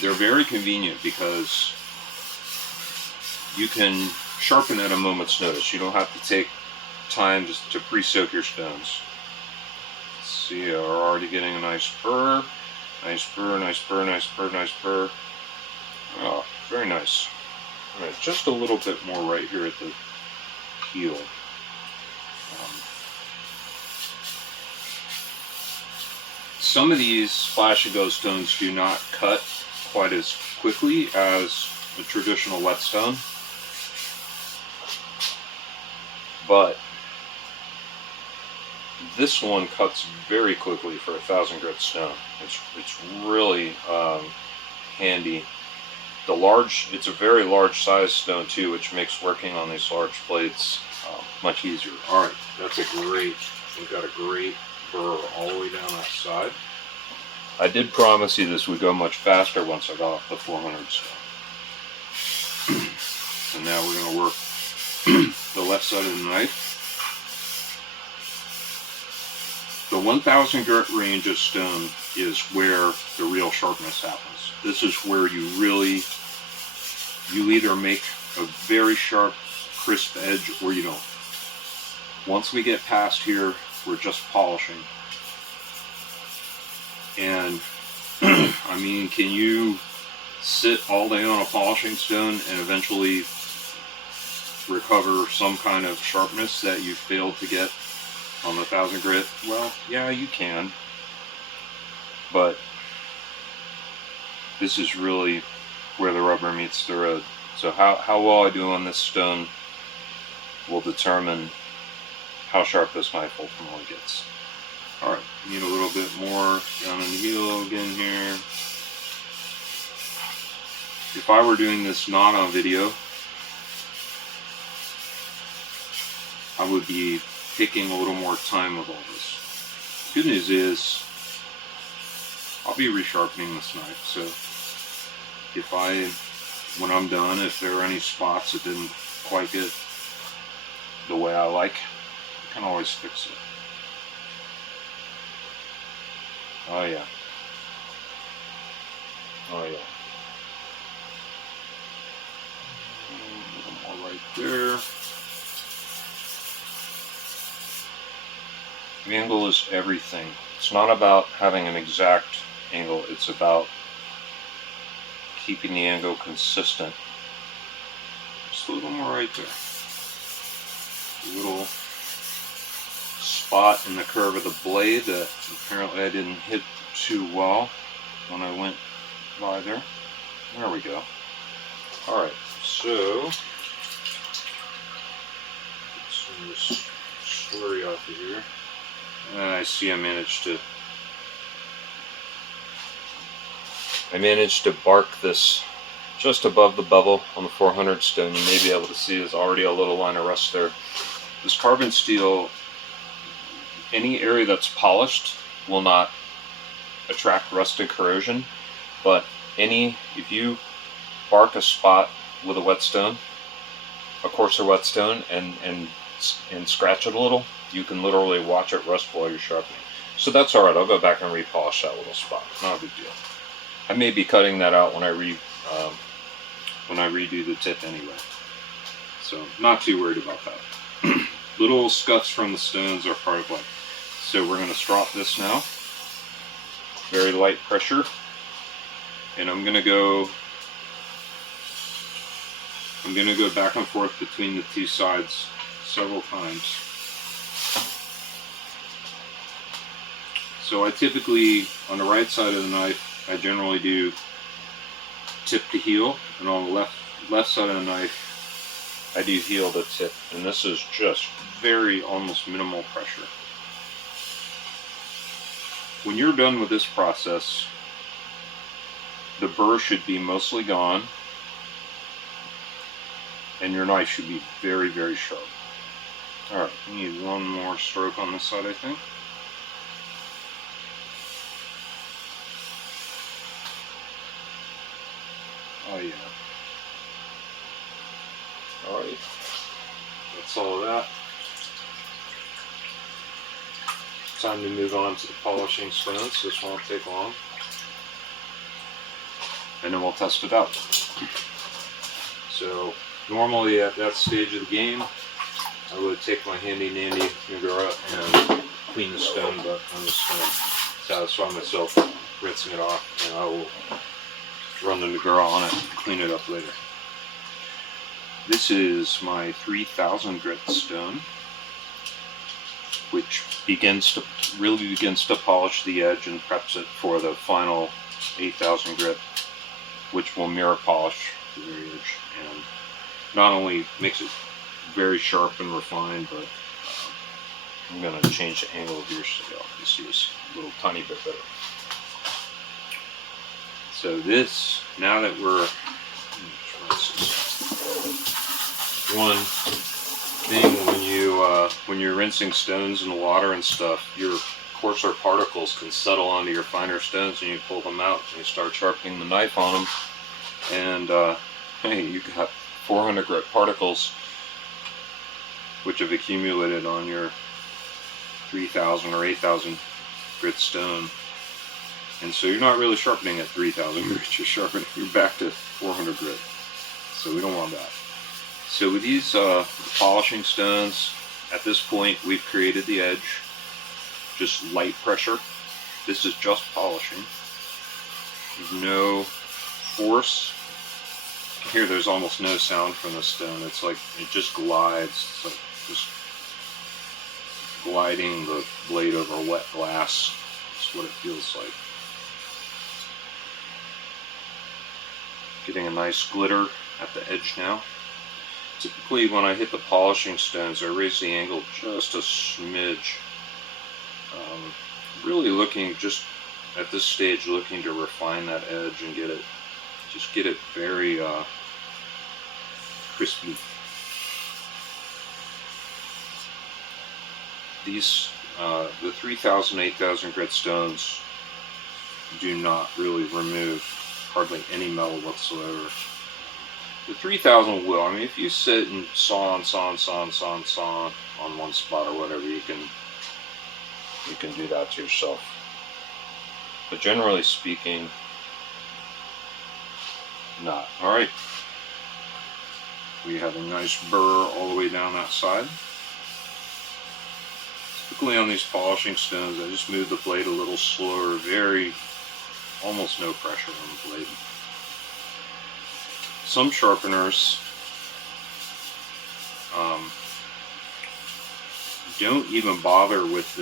They're very convenient because you can sharpen at a moment's notice. You don't have to take time just to pre-soak your stones. See, we're already getting a nice burr. Nice burr, nice burr, nice burr, nice burr. Oh, very nice. All right, just a little bit more right here at the heel. Some of these Splash and Go stones do not cut quite as quickly as a traditional whetstone, but this one cuts very quickly for a 1,000 grit stone. It's really handy. It's a very large size stone too, which makes working on these large plates much easier. All right, we've got a great burr all the way down that side. I did promise you this would go much faster once I got off the 400 stone. So now we're going to work the left side of the knife. The 1,000 grit range of stone is where the real sharpness happens. This is where you either make a very sharp, crisp edge or you don't. Once we get past here, we're just polishing. And I mean, can you sit all day on a polishing stone and eventually recover some kind of sharpness that you failed to get on the 1,000 grit? Well, yeah, you can. But this is really where the rubber meets the road. So how well I do on this stone will determine how sharp this knife ultimately gets. Alright, need a little bit more down in the heel again here. If I were doing this not on video, I would be taking a little more time with all this. Good news is, I'll be resharpening this knife, so when I'm done, if there are any spots that didn't quite get the way I like, I can always fix it. Oh yeah. Oh yeah. A little more right there. The angle is everything. It's not about having an exact angle, it's about keeping the angle consistent. Just a little more right there. A little spot in the curve of the blade that apparently I didn't hit too well when I went by there. There we go. Alright, so get some of this slurry off of here. And I see I managed to bark this just above the bevel on the 400 stone. You may be able to see there's already a little line of rust there. This carbon steel, any area that's polished will not attract rust and corrosion, but if you bark a spot with a whetstone, a coarser whetstone, and scratch it a little, you can literally watch it rust while you're sharpening. So that's alright, I'll go back and repolish that little spot. Not a big deal. I may be cutting that out when I redo the tip anyway. So not too worried about that. Little scuffs from the stones are part of life. So we're going to strop this now. Very light pressure. And I'm going to go back and forth between the two sides several times. So I typically, on the right side of the knife, I generally do tip to heel, and on the left side of the knife, I do heel to tip, and this is just very almost minimal pressure. When you're done with this process, the burr should be mostly gone, and your knife should be very, very sharp. Alright, we need one more stroke on this side, I think. Oh yeah. Alright, that's all of that. Time to move on to the polishing stones. This won't take long. and then we'll test it out. So normally at that stage of the game, I would take my handy dandy Nagura and clean the stone, but I'm just going to satisfy myself rinsing it off, and I will run the Nagura on it and clean it up later. This is my 3000 grit stone, which really begins to polish the edge and preps it for the final 8000 grit, which will mirror polish the very edge, and not only makes it very sharp and refined, but I'm going to change the angle of yours so y'all can see this a little tiny bit better. So this, now that we're, one thing when you're rinsing stones in the water and stuff, your coarser particles can settle onto your finer stones, and you pull them out and you start sharpening the knife on them, and hey, you got 400 grit particles which have accumulated on your 3000 or 8000 grit stone, and so you're not really sharpening at 3000 grit, you're back to 400 grit, so we don't want that. So with these polishing stones, at this point we've created the edge, just light pressure. This is just polishing. There's no force. Here there's almost no sound from the stone. It's like it just glides. It's like just gliding the blade over wet glass. That's what it feels like. Getting a nice glitter at the edge now. Typically when I hit the polishing stones, I raise the angle just a smidge. Really looking, just at this stage, looking to refine that edge and get it very crispy. These, the 3000, 8000 grit stones do not really remove hardly any metal whatsoever. The 3000 will. I mean, if you sit and saw on one spot or whatever, you can do that to yourself. But generally speaking, not. Alright. We have a nice burr all the way down that side. Typically on these polishing stones, I just move the blade a little slower, almost no pressure on the blade. Some sharpeners don't even bother with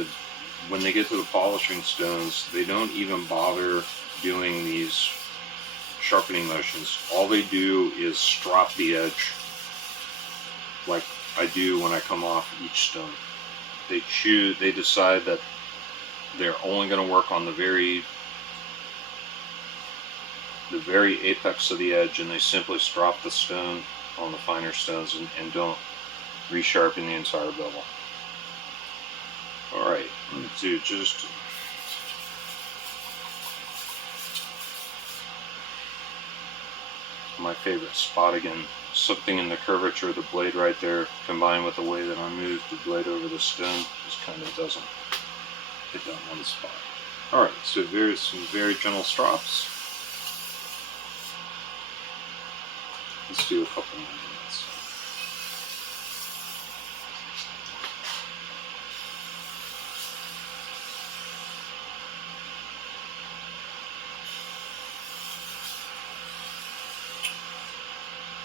when they get to the polishing stones, they don't even bother doing these sharpening motions. All they do is strop the edge, like I do when I come off each stone. They decide that they're only going to work on the very apex of the edge, and they simply strop the stone on the finer stones and don't resharpen the entire bevel. Alright, let's do just my favorite spot again. Something in the curvature of the blade right there, combined with the way that I move the blade over the stone, just kind of doesn't hit that one spot. Alright, so some very gentle strops. Let's do a couple more minutes.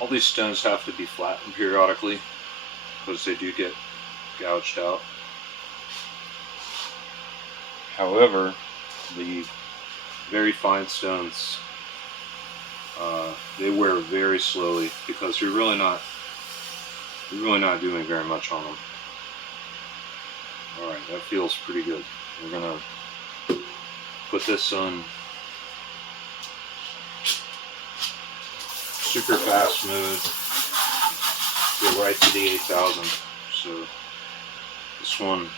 All these stones have to be flattened periodically because they do get gouged out. However, the very fine stones, they wear very slowly because you're really not doing very much on them. Alright, that feels pretty good. We're gonna put this on super fast mode, go right to the 8000. So this one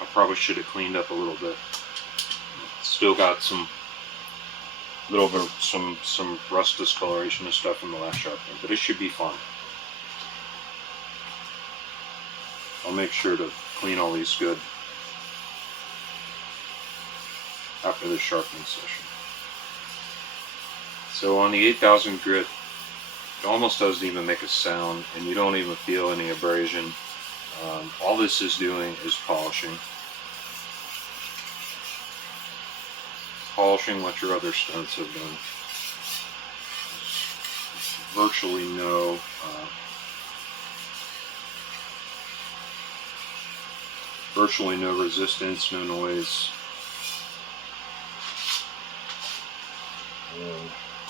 I probably should have cleaned up a little bit. Still got some rust discoloration and stuff from the last sharpening, but it should be fine. I'll make sure to clean all these good after the sharpening session. So on the 8000 grit, it almost doesn't even make a sound, and you don't even feel any abrasion. All this is doing is polishing. Polishing what your other stones have done. Virtually no resistance, no noise.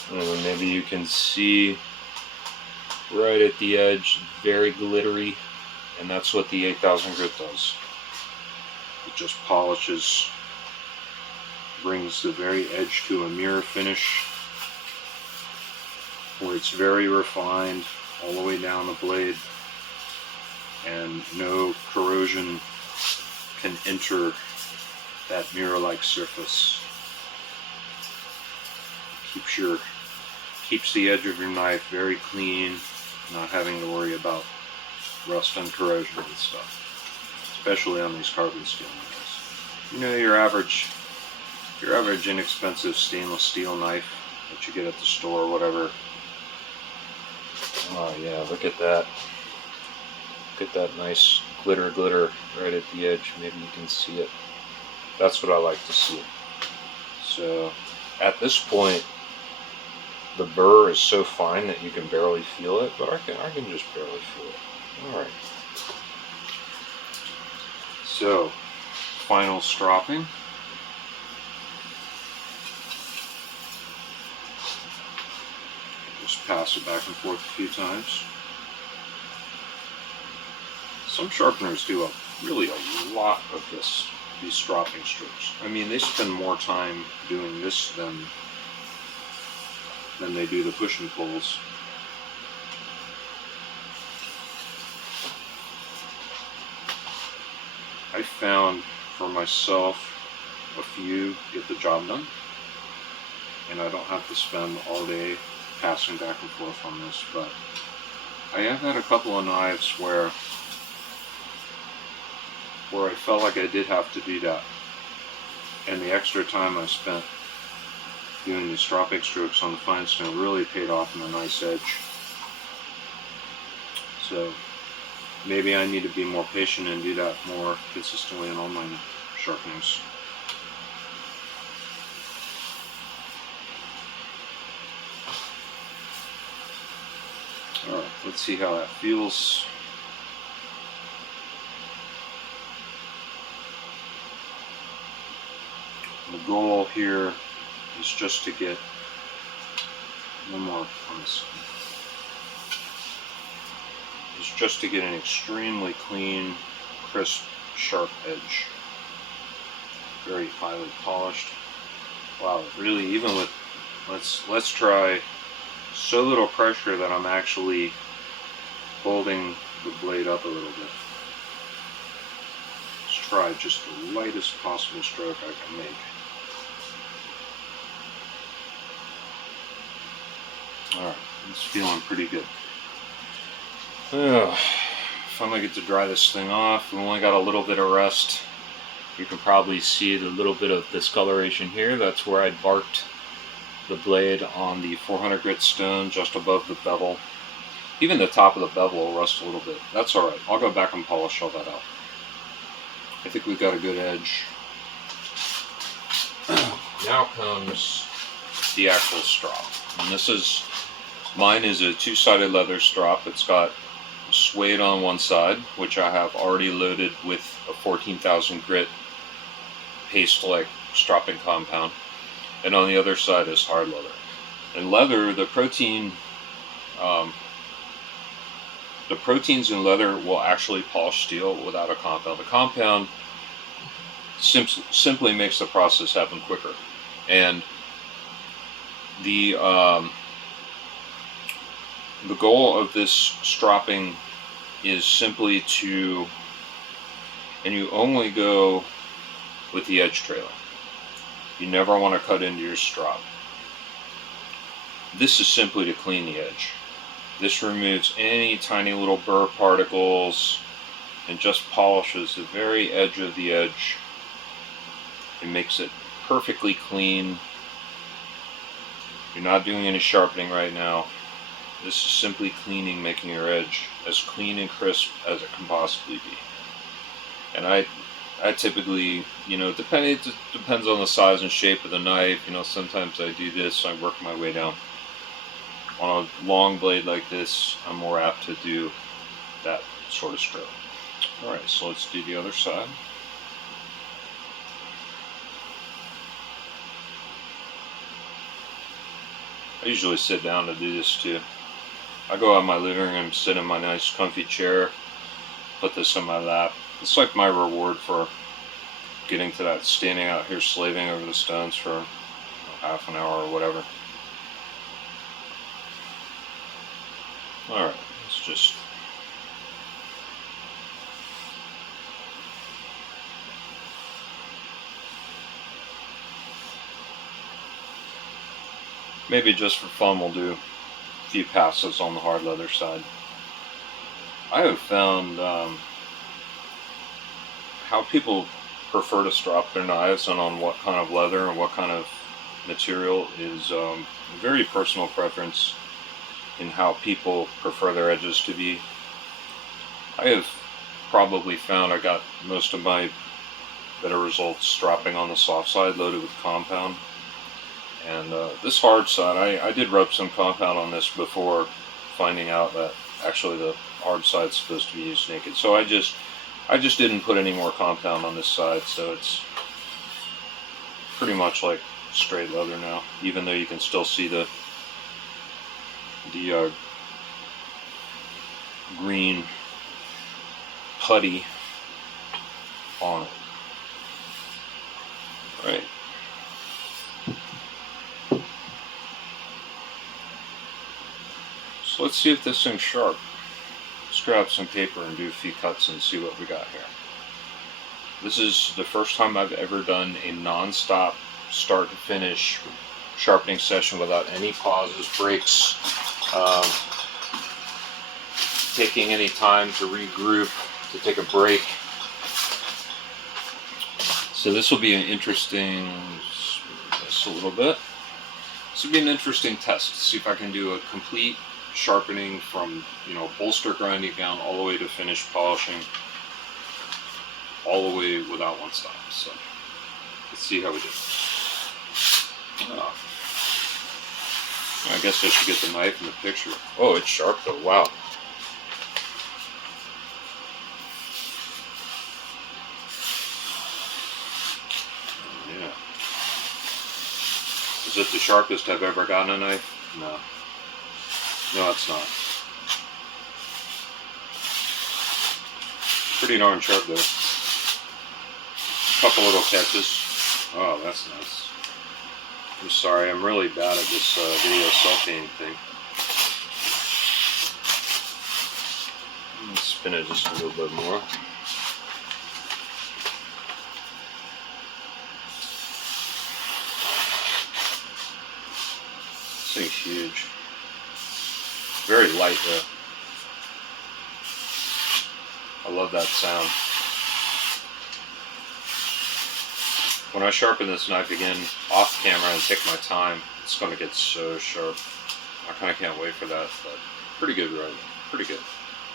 And maybe you can see right at the edge, very glittery, and that's what the 8000 grit does. It just polishes, brings the very edge to a mirror finish, where it's very refined all the way down the blade, and no corrosion can enter that mirror-like surface. Keeps the edge of your knife very clean, not having to worry about rust and corrosion and stuff, especially on these carbon steel knives. You know, your average inexpensive stainless steel knife that you get at the store or whatever. Oh yeah, look at that. Look at that nice glitter right at the edge. Maybe you can see it. That's what I like to see. So at this point, the burr is so fine that you can barely feel it, but I can just barely feel it. Alright. So, final stropping. Just pass it back and forth a few times. Some sharpeners do really a lot of these stropping strokes. I mean, they spend more time doing this than they do the push and pulls. I found for myself a few get the job done, and I don't have to spend all day passing back and forth on this, but I have had a couple of knives where I felt like I did have to do that, and the extra time I spent doing these stropping strokes on the fine stone really paid off in a nice edge. So maybe I need to be more patient and do that more consistently in all my sharpenings. Alright, let's see how that feels. The goal here is just to get one more on this. Is just to get an extremely clean, crisp, sharp edge. Very highly polished. Wow, really, even with let's try so little pressure that I'm actually holding the blade up a little bit. Let's try just the lightest possible stroke I can make. Alright, it's feeling pretty good. Finally get to dry this thing off. We only got a little bit of rust. You can probably see the little bit of discoloration here. That's where I barked the blade on the 400 grit stone just above the bevel. Even the top of the bevel will rust a little bit. That's alright. I'll go back and polish all that out. I think we've got a good edge. Now comes the actual strop. And mine is a two-sided leather strop. It's got suede on one side, which I have already loaded with a 14,000 grit paste-like stropping compound, and on the other side is hard leather. And leather, the proteins in leather will actually polish steel without a compound. The compound simply makes the process happen quicker. And the goal of this stropping is simply to, and you only go with the edge trailer. You never want to cut into your strop. This is simply to clean the edge. This removes any tiny little burr particles and just polishes the very edge of the edge. It makes it perfectly clean. You're not doing any sharpening right now. This is simply cleaning, making your edge as clean and crisp as it can possibly be. And I typically, it depends on the size and shape of the knife. Sometimes I do this, I work my way down. On a long blade like this, I'm more apt to do that sort of stroke. Alright, so let's do the other side. I usually sit down to do this too. I go out in my living room, sit in my nice comfy chair, put this in my lap. It's like my reward for getting to that standing out here slaving over the stones for half an hour or whatever. Alright, let's just maybe just for fun we'll do a few passes on the hard leather side. I have found how people prefer to strop their knives and on what kind of leather and what kind of material is a very personal preference in how people prefer their edges to be. I have probably found I got most of my better results stropping on the soft side loaded with compound. And this hard side, I did rub some compound on this before finding out that actually the hard side's supposed to be used naked. So I just didn't put any more compound on this side, so it's pretty much like straight leather now, even though you can still see the green putty on it. All right. So let's see if this thing's sharp. Let's grab some paper and do a few cuts and see what we got here. This is the first time I've ever done a non-stop, start to finish sharpening session without any pauses, breaks, taking any time to regroup, to take a break. So this will be an interesting, just a little bit. This will be an interesting test to see if I can do a complete sharpening from, bolster grinding down all the way to finish polishing, all the way without one stop. So let's see how we do. I guess I should get the knife in the picture. Oh, it's sharp though. Wow. Yeah. Is it the sharpest I've ever gotten a knife? No. No, it's not. Pretty darn sharp though. Couple little catches. Oh, that's nice. I'm sorry, I'm really bad at this video selfieing thing. Let's spin it just a little bit more. This thing's huge. Very light though. I love that sound. When I sharpen this knife again off camera and take my time, it's going to get so sharp. I kind of can't wait for that, but pretty good right now. Pretty good.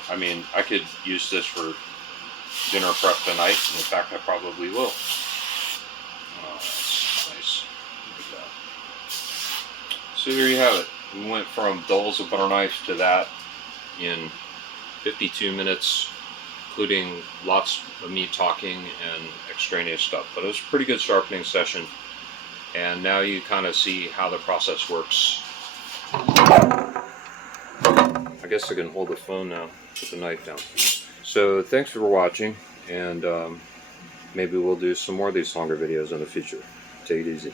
I mean, I could use this for dinner prep tonight, and in fact I probably will. Oh, that's nice. Look at that. So there you have it. We went from dull as a butter knife to that in 52 minutes, including lots of me talking and extraneous stuff. But it was a pretty good sharpening session, and now you kind of see how the process works. I guess I can hold the phone now, put the knife down. So thanks for watching, and maybe we'll do some more of these longer videos in the future. Take it easy.